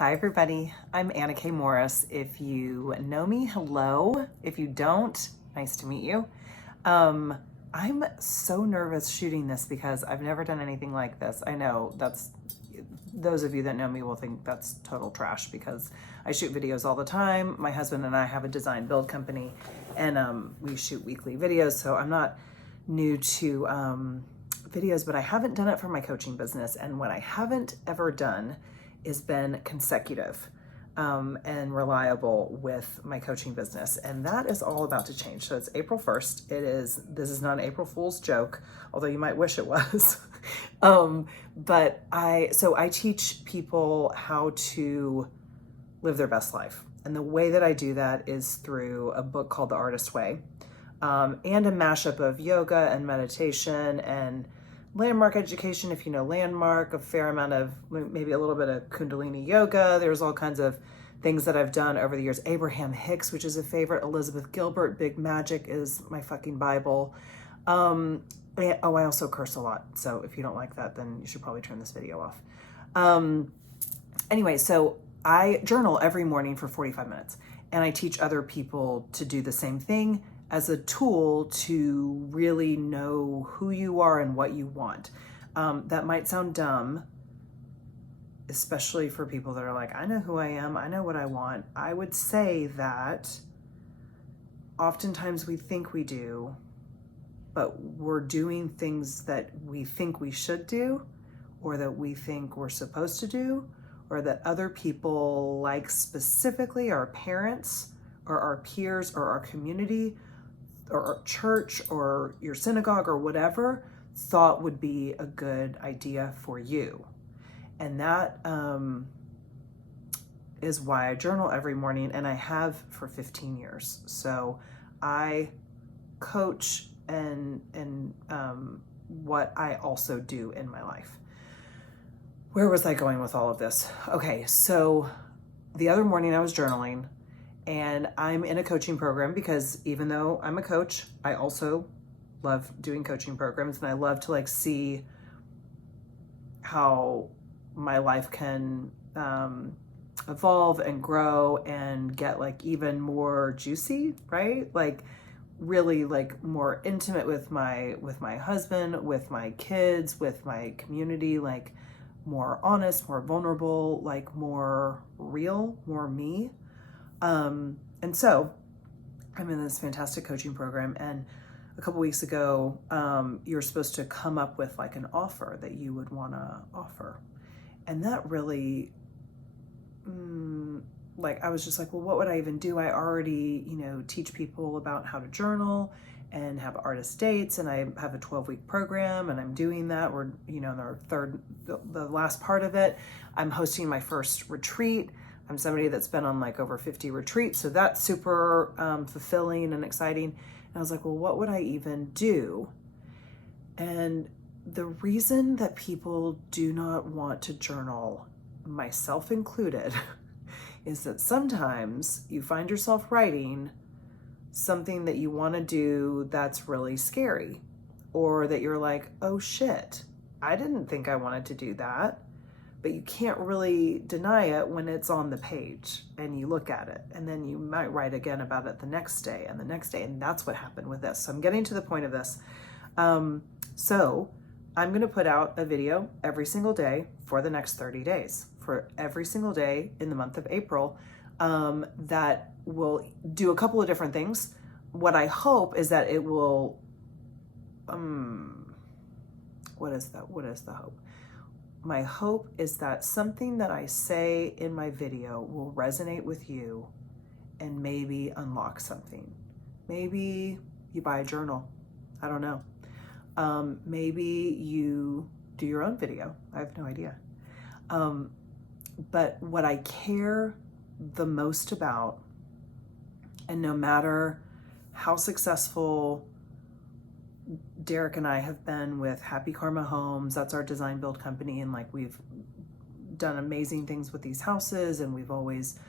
Hi, everybody. I'm Anna K. Morris. If you know me, hello. If you don't, nice to meet you. I'm so nervous shooting this because I've never done anything like this. I know those of you that know me will think that's total trash because I shoot videos all the time. My husband and I have a design build company and we shoot weekly videos. So I'm not new to videos, but I haven't done it for my coaching business. And what I haven't ever done is been consecutive and reliable with my coaching business. And that is all about to change. So it's April 1st. This is not an April Fool's joke, although you might wish it was. But I teach people how to live their best life. And the way that I do that is through a book called The Artist Way, and a mashup of yoga and meditation and landmark education. If you know landmark, a fair amount of maybe a little bit of Kundalini yoga. There's all kinds of things that I've done over the years. Abraham Hicks, which is a favorite. Elizabeth Gilbert, Big Magic is my fucking Bible. I also curse a lot. So if you don't like that, then you should probably turn this video off. Anyway, so I journal every morning for 45 minutes and I teach other people to do the same thing as a tool to really know who you are and what you want. That might sound dumb, especially for people that are like, I know who I am, I know what I want. I would say that oftentimes we think we do, but we're doing things that we think we should do, or that we think we're supposed to do, or that other people, like specifically our parents or our peers or our community or our church or your synagogue or whatever, thought would be a good idea for you. And that is why I journal every morning, and I have for 15 years. So I coach and what I also do in my life. Where was I going with all of this? Okay, so the other morning I was journaling, and I'm in a coaching program because even though I'm a coach, I also love doing coaching programs, and I love to see how my life can evolve and grow and get even more juicy, right? Really more intimate with my husband, with my kids, with my community, more honest, more vulnerable, more real, more me. And so I'm in this fantastic coaching program, and a couple weeks ago, you're supposed to come up with an offer that you would want to offer. And that really, I was just well, what would I even do? I already, teach people about how to journal and have artist dates, and I have a 12-week program, and I'm doing that. We're, in our the last part of it. I'm hosting my first retreat. I'm somebody that's been on over 50 retreats, so that's super fulfilling and exciting. And I was well, what would I even do? And the reason that people do not want to journal, myself included, is that sometimes you find yourself writing something that you want to do that's really scary, or that you're oh shit, I didn't think I wanted to do that. But you can't really deny it when it's on the page and you look at it, and then you might write again about it the next day and the next day. And that's what happened with this. So I'm getting to the point of this. So I'm going to put out a video every single day for the next 30 days, for every single day in the month of April, that will do a couple of different things. What I hope is that it will, what is the hope? My hope is that something that I say in my video will resonate with you and maybe unlock something. Maybe you buy a journal. I don't know. Maybe you do your own video. I have no idea. But what I care the most about, and no matter how successful Derek and I have been with Happy Karma Homes, that's our design build company, and we've done amazing things with these houses, and we've always,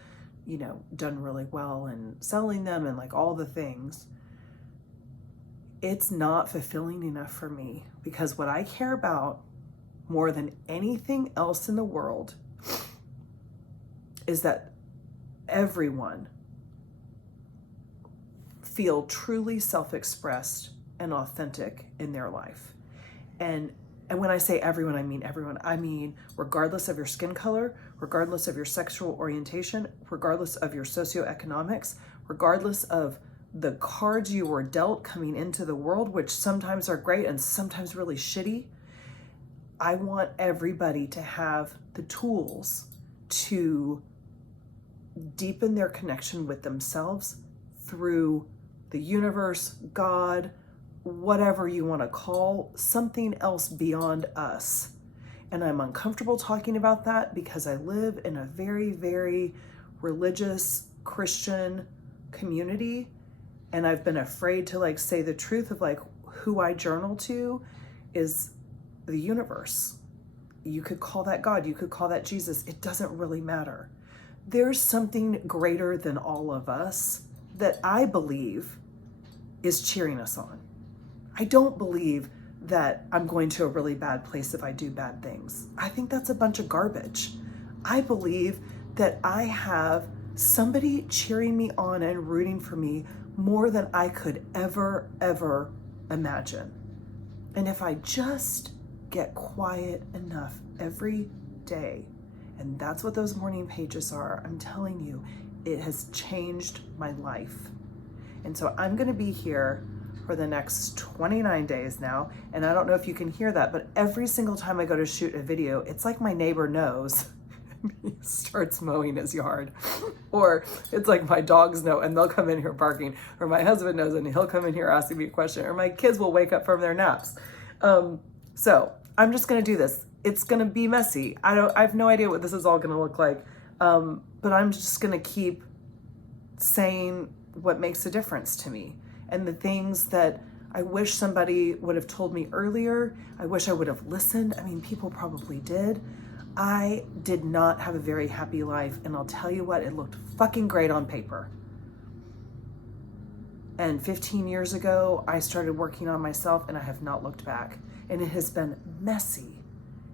done really well in selling them and all the things. It's not fulfilling enough for me, because what I care about more than anything else in the world is that everyone feel truly self-expressed and authentic in their life. And when I say everyone, I mean everyone. I mean, regardless of your skin color, regardless of your sexual orientation, regardless of your socioeconomics, regardless of the cards you were dealt coming into the world, which sometimes are great and sometimes really shitty. I want everybody to have the tools to deepen their connection with themselves through the universe, God, whatever you want to call something else beyond us. And I'm uncomfortable talking about that because I live in a very, very religious Christian community. And I've been afraid to like say the truth of like who I journal to is the universe. You could call that God, you could call that Jesus. It doesn't really matter. There's something greater than all of us that I believe is cheering us on. I don't believe that I'm going to a really bad place if I do bad things. I think that's a bunch of garbage. I believe that I have somebody cheering me on and rooting for me more than I could ever imagine. And if I just get quiet enough every day, and that's what those morning pages are, I'm telling you, it has changed my life. And so I'm going to be here for the next 29 days now. And I don't know if you can hear that, but every single time I go to shoot a video, it's like my neighbor knows. He starts mowing his yard. Or it's like my dogs know and they'll come in here barking. Or my husband knows and he'll come in here asking me a question. Or my kids will wake up from their naps. So I'm just going to do this. It's going to be messy. I have no idea what this is all going to look like. But I'm just going to keep saying what makes a difference to me and the things that I wish somebody would have told me earlier. I wish I would have listened. I mean, people probably did. I did not have a very happy life, and I'll tell you what, it looked fucking great on paper. And 15 years ago, I started working on myself, and I have not looked back. And it has been messy,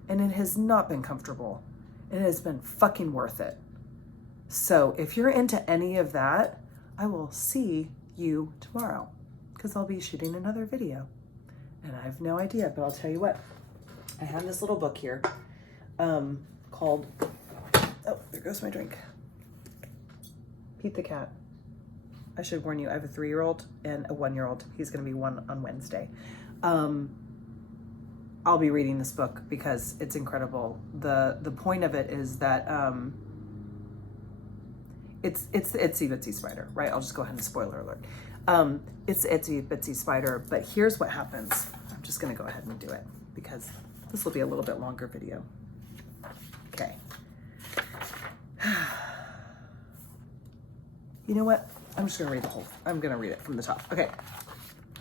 and it has not been comfortable, and it has been fucking worth it. So if you're into any of that, I will see you tomorrow because I'll be shooting another video. And I have no idea, but I'll tell you what. I have this little book here called, oh, there goes my drink. Pete the Cat. I should warn you, I have a 3-year-old and a 1-year-old. He's going to be 1 on Wednesday. I'll be reading this book because it's incredible. The point of it is that it's the itsy bitsy spider, right? I'll just go ahead and spoiler alert. It's the itsy bitsy spider, but here's what happens. I'm just going to go ahead and do it because this will be a little bit longer video. Okay. You know what? I'm just going to read the whole, I'm going to read it from the top. Okay.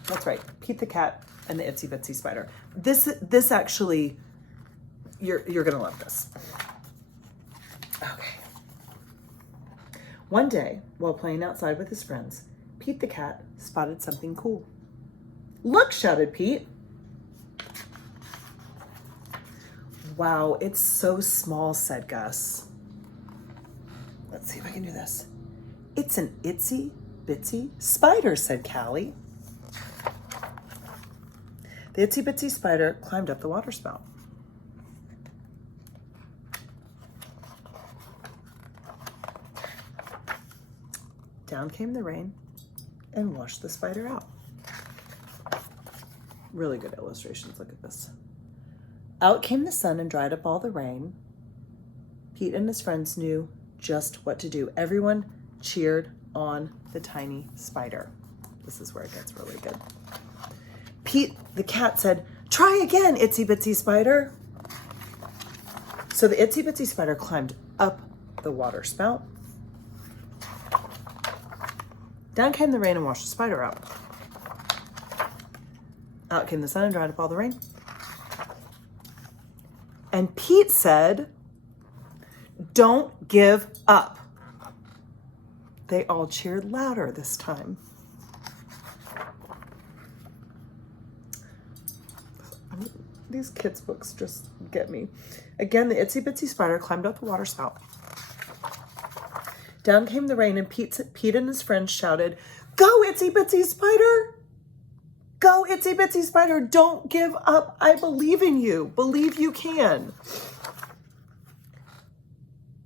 That's right. Pete the Cat and the Itsy Bitsy Spider. This actually, you're going to love this. Okay. One day, while playing outside with his friends, Pete the Cat spotted something cool. "Look!" shouted Pete. "Wow, it's so small," said Gus. Let's see if I can do this. "It's an itsy bitsy spider," said Callie. The itsy bitsy spider climbed up the water spout. Down came the rain and washed the spider out. Really good illustrations. Look at this. Out came the sun and dried up all the rain. Pete and his friends knew just what to do. Everyone cheered on the tiny spider. This is where it gets really good. Pete the Cat said, "Try again, itsy bitsy spider." So the itsy bitsy spider climbed up the water spout. Down came the rain and washed the spider out. Out came the sun and dried up all the rain. And Pete said, "Don't give up." They all cheered louder this time. These kids' books just get me. Again, the itsy bitsy spider climbed up the water spout. Down came the rain, and Pete and his friends shouted, "Go, Itsy Bitsy Spider! Go, Itsy Bitsy Spider! Don't give up. I believe in you. Believe you can."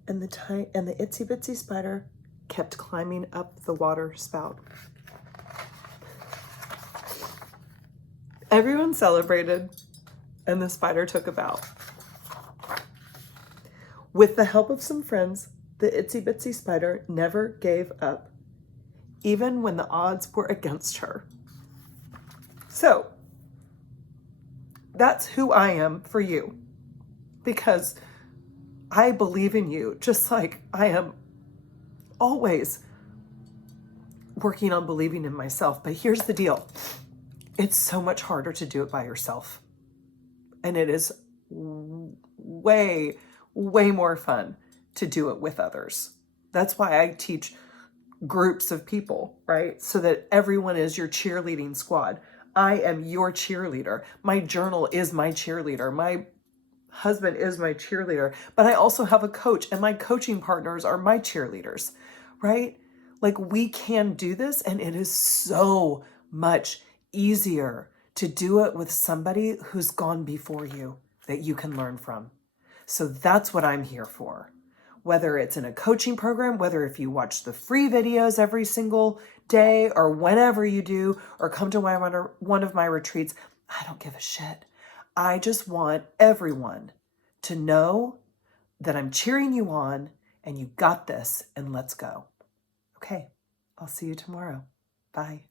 And the Itsy Bitsy Spider kept climbing up the water spout. Everyone celebrated, and the spider took a bow. With the help of some friends, the Itsy Bitsy Spider never gave up, even when the odds were against her. So, that's who I am for you, because I believe in you, just like I am always working on believing in myself. But here's the deal. It's so much harder to do it by yourself. And it is way, way more fun to do it with others. That's why I teach groups of people, right? So that everyone is your cheerleading squad. I am your cheerleader. My journal is my cheerleader. My husband is my cheerleader. But I also have a coach, and my coaching partners are my cheerleaders, right? Like, we can do this, and it is so much easier to do it with somebody who's gone before you that you can learn from. So that's what I'm here for. Whether it's in a coaching program, whether if you watch the free videos every single day or whenever you do, or come to one of my retreats, I don't give a shit. I just want everyone to know that I'm cheering you on and you got this, and let's go. Okay, I'll see you tomorrow. Bye.